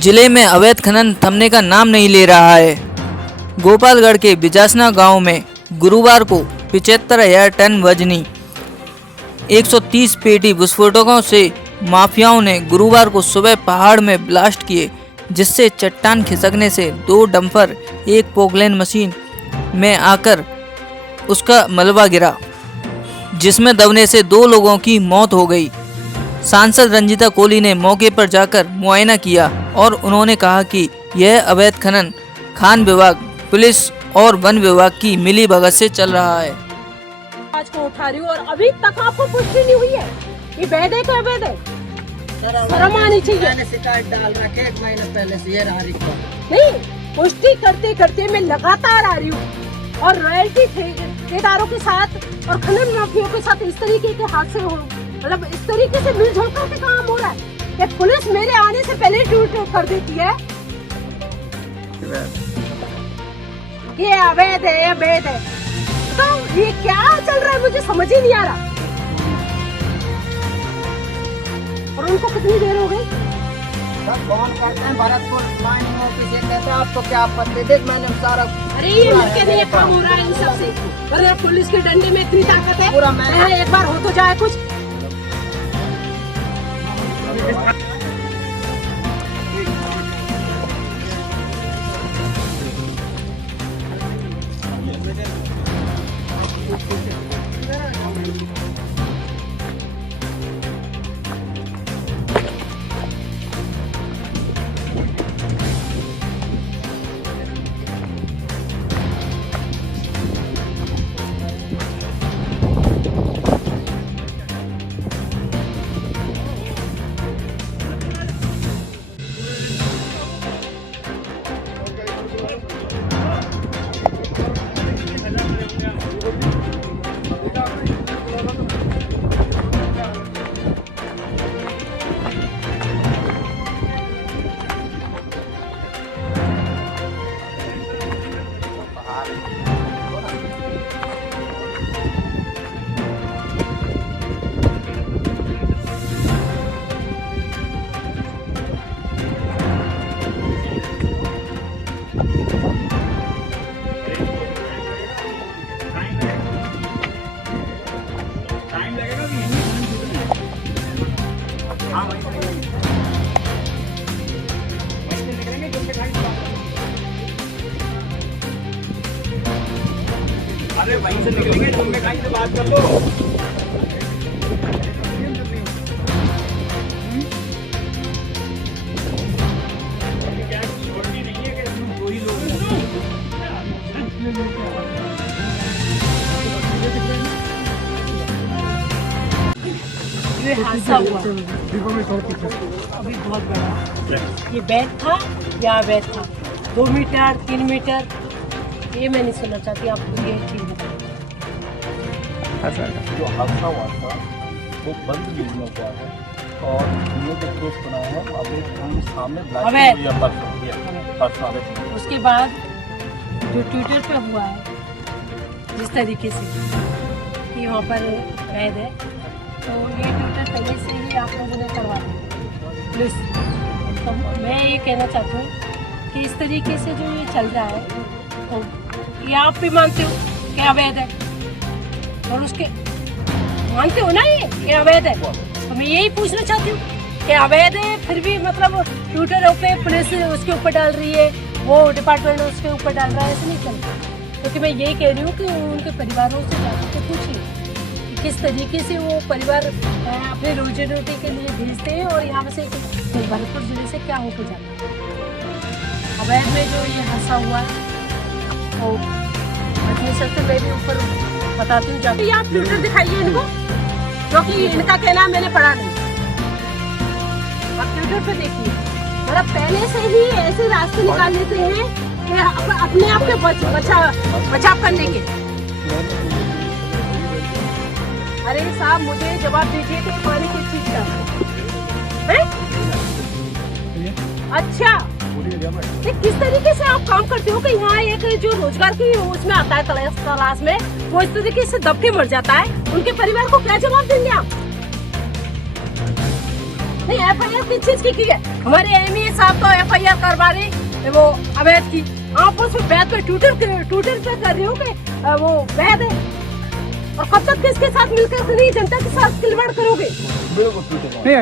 जिले में अवैध खनन थमने का नाम नहीं ले रहा है। गोपालगढ़ के बिजासना गांव में गुरुवार को 75,000 टन वजनी 130 पेटी विस्फोटकों से माफियाओं ने गुरुवार को सुबह पहाड़ में ब्लास्ट किए, जिससे चट्टान खिसकने से 2 डंपर एक पोकलैंड मशीन में आकर उसका मलबा गिरा, जिसमें दबने से 2 लोगों की मौत हो गई। सांसद रंजीता कोली ने मौके पर जाकर मुआयना किया और उन्होंने कहा कि यह अवैध खनन खान विभाग, पुलिस और वन विभाग की मिलीभगत से चल रहा है। आज को उठा रही हूँ और अभी तक आपको पुष्टि नहीं हुई है ये वैध है क्या अवैध है? शर्म आनी चाहिए। शिकायत डाल रखे 1 महीने पहले से ये रहा रिकॉर्ड। नहीं, पुष्टि करते करते मैं लगातार आ रही हूँ और रॉयल्टी ठेकेदारों के साथ और खनन माफियों के साथ इस तरीके के हादसे हो, मतलब इस तरीके से मिलजुल करके काम हो रहा है कि पुलिस मेरे आने से पहले ट्वीट कर देती है ये अवैध है, अवैध है। तो ये क्या चल रहा है मुझे समझ ही नहीं आ रहा। और उनको कितनी देर हो गई? फोन करते हैं भरतपुर माइनिंग ऑफिस कहते हैं आपको क्या पत्ते देख मैंने सारा। अरे ये मिलके नहीं काम हो रहा है इन सबसे। अरे पुलिस के डंडे में इतनी ताकत है पूरा मैं एक बार हो तो जाए कुछ। अरे वहीं से निकलेंगे, तुम में कहीं से बात कर लो। क्या छोड़नी नहीं है कि दो ही लोग ये हादसा हुआ अभी बहुत बड़ा। ये वैध था या अवैध था? 2 मीटर 3 मीटर ये मैं नहीं सुनना चाहती। आप ये चीज जो हादसा हुआ था वो बंद योजना का है और हमने जो केस बनाया है अभी हम सामने परसों। उसके बाद जो ट्विटर पे हुआ है जिस तरीके से कि वहाँ पर वैध है, तो ये ट्विटर पहले से ही आप लोगों ने करवा दिया प्लीज। तो मैं ये कहना चाहती हूँ कि इस तरीके से जो ये चल रहा है तो ये आप भी मानते हो कि अवैध है और उसके मानते हो ना ये अवैध है। तो मैं यही पूछना चाहती हूँ कि अवैध है फिर भी मतलब ट्विटर पे पुलिस उसके ऊपर डाल रही है, वो डिपार्टमेंट उसके ऊपर डाल रहा है, ऐसे नहीं चलता। क्योंकि मैं यही कह रही हूँ कि उनके परिवारों से जाकर के पूछिए किस तरीके से वो परिवार अपने रोजी रोटी के लिए भेजते हैं और यहाँ से भरतपुर जिले से क्या होकर जाता है। अवैध में जो ये हादसा हुआ है तो अपने से मैं भी ऊपर बताती हूँ जाके। आप ट्विटर दिखाइए इनको, क्योंकि इनका कहना मैंने पढ़ा नहीं। आप ट्विटर पे देखिए, मतलब पहले से ही ऐसे रास्ते निकाल लेते हैं कि अपने आप के बचाव करने के। अरे साहब मुझे जवाब दीजिए कि पानी किस चीज का है? अच्छा, किस तरीके से आप काम करते हो कि यहाँ एक जो रोजगार की उसमें आता है तलाश में, वो इस तरीके से दब के मर जाता है, उनके परिवार को क्या जवाब देंगे आप? नहीं FIR किस चीज की है? हमारे एमए साहब तो FIR करवा रहे वो अवैध की, आप उस वैध पे ट्विटर पे कर रहे हो कि वो वैध है। और कब तक किसके साथ मिलकर नहीं जनता के साथ खिलवाड़ करोगे? नहीं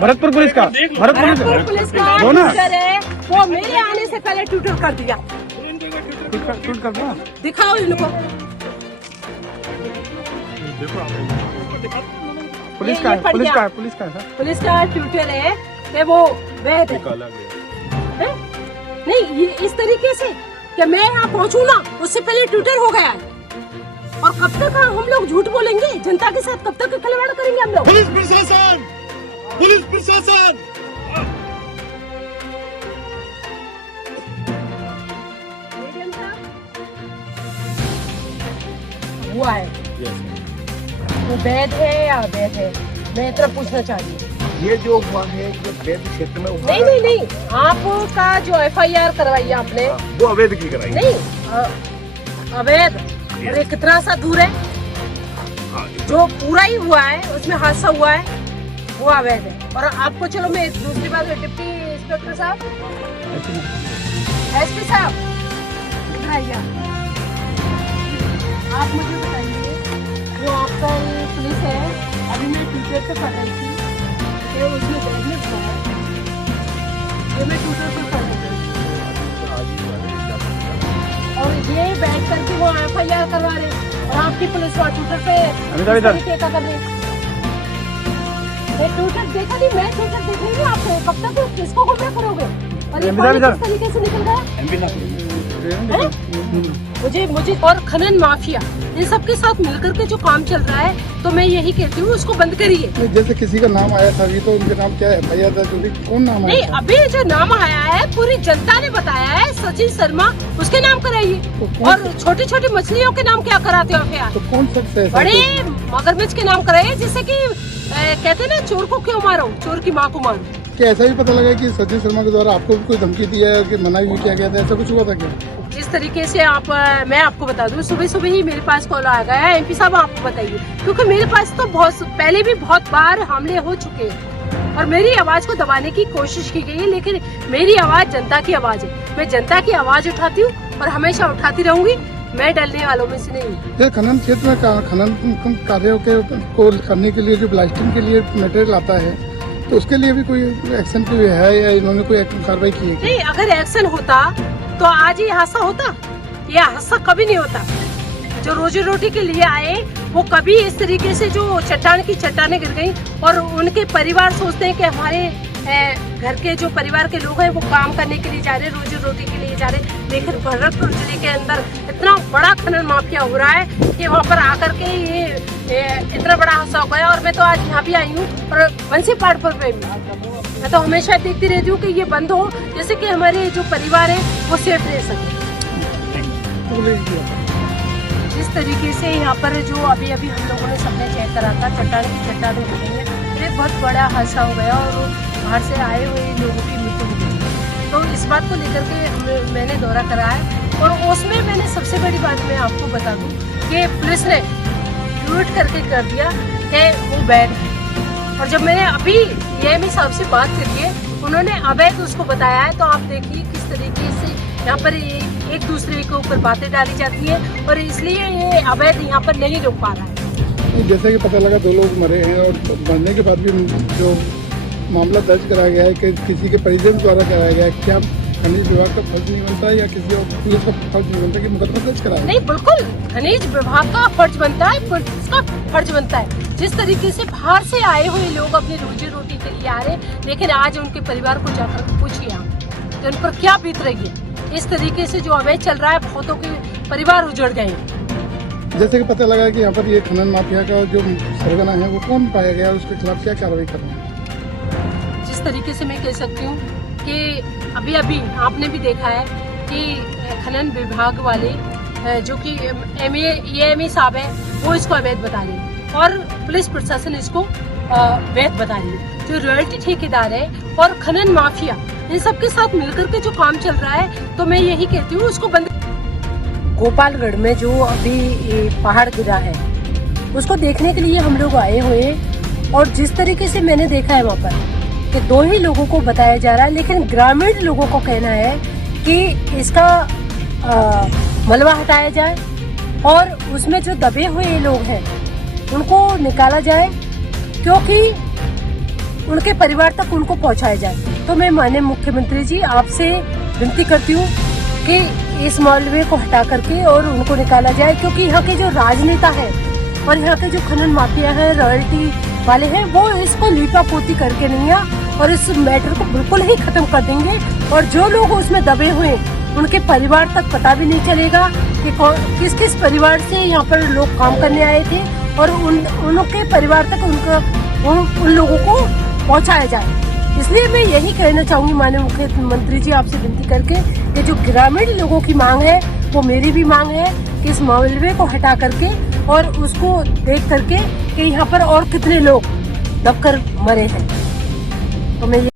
भरतपुर पुलिस का भरतपुर पुलिस का वो ना ट्विटर है, वो मेरे आने से पहले ट्विटर कर दिया। शूट कर दो। दिखाओ इनको। पुलिस का ये पढ़ गया। पुलिस का ट्विटर है कि वो वैध है। नहीं ये इस तरीके से कि मैं यहाँ पहुँचूँ ना, उससे पहले ट्विटर हो गया है। और कब तक हम लोग झूठ बोलेंगे जनता के साथ? कब तक खिलवाड़ करेंगे हम लोग? पुलिस प्रशासन, पुलिस प्रशासन। हुआ है वो वैध है या अवैध है, मैं इतना पूछना चाहती हूँ। ये जो हुआ है जो वैध क्षेत्र में हुआ नहीं आपका जो FIR करवाई आपने वो अवैध की कराई। नहीं अवैध, अरे कितना सा दूर है, जो पूरा ही हुआ है उसमें हादसा हुआ है वो अवैध है। और आपको चलो मैं दूसरी बात, डिप्टी इंस्पेक्टर साहब, SP साहब, इधर आइए। आप मुझे बताइए, जो आपका ये पुलिस है, अभी मैं ट्विटर पे पढ़ रही थी कि उसमें बैठने को है, ये मैं ट्विटर पे पढ़ रही थी और ये बैठ करके वो FIR करवा रहे और आपकी पुलिस वाला ट्विटर पे इस तरीके का कर रहे। मैं ट्विटर देखा नहीं, मैं ट्विटर देखेंगे आपको, कब तक किसको गुमराह करोगे? और ये पानी किस तरीके से निकल रहा है? मुझे और खनन माफिया इन सबके साथ मिलकर के जो काम चल रहा है, तो मैं यही कहती हूँ उसको बंद करिए। जैसे किसी का नाम आया था अभी, तो उनके नाम क्या है? भैया था जो भी, कौन नाम नहीं आया था? अभी जो नाम आया है पूरी जनता ने बताया है, सचिन शर्मा, उसके नाम कराइए। और छोटी छोटी मछलियों के नाम क्या कराते हो FIR? तो कौन शख्स है? बड़े मगरमच्छ के नाम कराइए, जिससे कि कहते हैं ना, चोर को क्यों मारो, चोर की माँ को मारो। क्या ऐसा भी पता लगा कि सचिन शर्मा के द्वारा आपको कोई धमकी दी है कि मना भी किया गया था, ऐसा कुछ हुआ था क्या? जिस तरीके से मैं आपको बता दूं, सुबह सुबह ही मेरे पास कॉल आ गया है। MP साहब आपको बताइए, क्योंकि मेरे पास तो पहले भी बहुत बार हमले हो चुके हैं और मेरी आवाज को दबाने की कोशिश की गई है, लेकिन मेरी आवाज जनता की आवाज है। मैं जनता की आवाज उठाती हूँ और हमेशा उठाती रहूंगी, मैं डरने वालों में से नहीं हूँ। ये खनन क्षेत्र में खनन कार्यों को करने के लिए जो ब्लास्टिंग के लिए मटेरियल आता है, तो उसके लिए भी कोई एक्शन है या इन्होंने कोई कार्रवाई की है? नहीं, अगर एक्शन होता तो आज ये हादसा होता? ये हादसा कभी नहीं होता। जो रोजी रोटी के लिए आए वो कभी इस तरीके से जो चट्टान की चट्टानें गिर गई और उनके परिवार सोचते हैं कि हमारे घर के जो परिवार के लोग हैं वो काम करने के लिए जा रहे, रोजी रोटी के लिए जा रहे, लेकिन भरतपुर जिले के अंदर इतना बड़ा खनन माफिया हो रहा है कि वहाँ पर आकर के ये इतना बड़ा हादसा हो गया। और मैं तो आज यहाँ भी आई हूँ और बंसी पाटपुर पे भी मैं तो हमेशा देखती रहती हूँ कि ये बंद हो, जैसे कि हमारे जो परिवार है वो सेफ रह सके। जिस तरीके से यहाँ पर जो अभी हम लोगों ने सबने चेक करा था, चट्टान की चट्टानें हो गई है, एक बहुत बड़ा हादसा हो गया और बाहर से आए हुए लोगों की मृत्यु हो गई। तो इस बात को लेकर के मैंने दौरा करा है और उसमें मैंने सबसे बड़ी बात मैं आपको बता दूं कि पुलिस ने ट्वीट करके कर दिया कि वो बैन है। और जब मैंने अभी AME साहब से बात करी, उन्होंने अवैध उसको बताया है, तो आप देखिए किस तरीके से यहाँ पर एक दूसरे के ऊपर बातें डाली जाती है और इसलिए ये अवैध यहाँ पर नहीं रोक पा रहा है। जैसे कि पता लगा 2 लोग मरे हैं और मरने के बाद भी जो मामला दर्ज कराया गया है कि किसी के परिजन द्वारा कराया गया है, क्या खनिज विभाग का फर्ज नहीं बनता है या किसी और पुलिस का फर्ज नहीं बनता कि मुकदमा दर्ज कराया? नहीं, बिल्कुल खनिज विभाग का फर्ज बनता है, पुलिस का फर्ज बनता है। जिस तरीके से बाहर से आए हुए लोग अपनी रोजी रोटी के लिए आ रहे, लेकिन आज उनके परिवार को जाकर पूछिए आप तो उन पर क्या बीत रही है। इस तरीके से जो अवैध चल रहा है, बहुतों के परिवार उजड़ गए। जैसे कि पता लगा कि यहाँ पर ये खनन माफिया का जो सरगना है वो कौन पाया गया, उसके खिलाफ क्या कार्रवाई कर रहे हैं? जिस तरीके से मैं कह सकती हूँ कि अभी आपने भी देखा है कि खनन विभाग वाले जो कि AME साहब है वो इसको अवैध बता रहे हैं और पुलिस प्रशासन इसको वैध बता रही है। जो रॉयल्टी ठेकेदार है और खनन माफिया, इन सबके साथ मिलकर के जो काम चल रहा है, तो मैं यही कहती हूँ उसको बंद। गोपालगढ़ में जो अभी पहाड़ गिरा है उसको देखने के लिए हम लोग आए हुए हैं और जिस तरीके से मैंने देखा है वहाँ पर कि 2 ही लोगों को बताया जा रहा है, लेकिन ग्रामीण लोगों को कहना है कि इसका मलबा हटाया जाए और उसमें जो दबे हुए लोग हैं उनको निकाला जाए, क्योंकि उनके परिवार तक उनको पहुंचाया जाए। तो मैं माननीय मुख्यमंत्री जी आपसे विनती करती हूँ कि इस मलबे को हटा करके और उनको निकाला जाए, क्योंकि यहाँ के जो राजनेता है और यहाँ के जो खनन माफिया है, रॉयल्टी वाले हैं, वो इसको लीपापोती करके नहीं है और इस मैटर को बिल्कुल ही खत्म कर देंगे। और जो लोग उसमें दबे हुए उनके परिवार तक पता भी नहीं चलेगा कि किस किस परिवार से यहाँ पर लोग काम करने आए थे और उनके परिवार तक उन लोगों को पहुँचाया जाए। इसलिए मैं यही कहना चाहूंगी माननीय मुख्यमंत्री जी आपसे विनती करके कि जो ग्रामीण लोगों की मांग है वो मेरी भी मांग है कि इस मलबे को हटा करके और उसको देख करके कि यहाँ पर और कितने लोग दबकर मरे हैं। तो मैं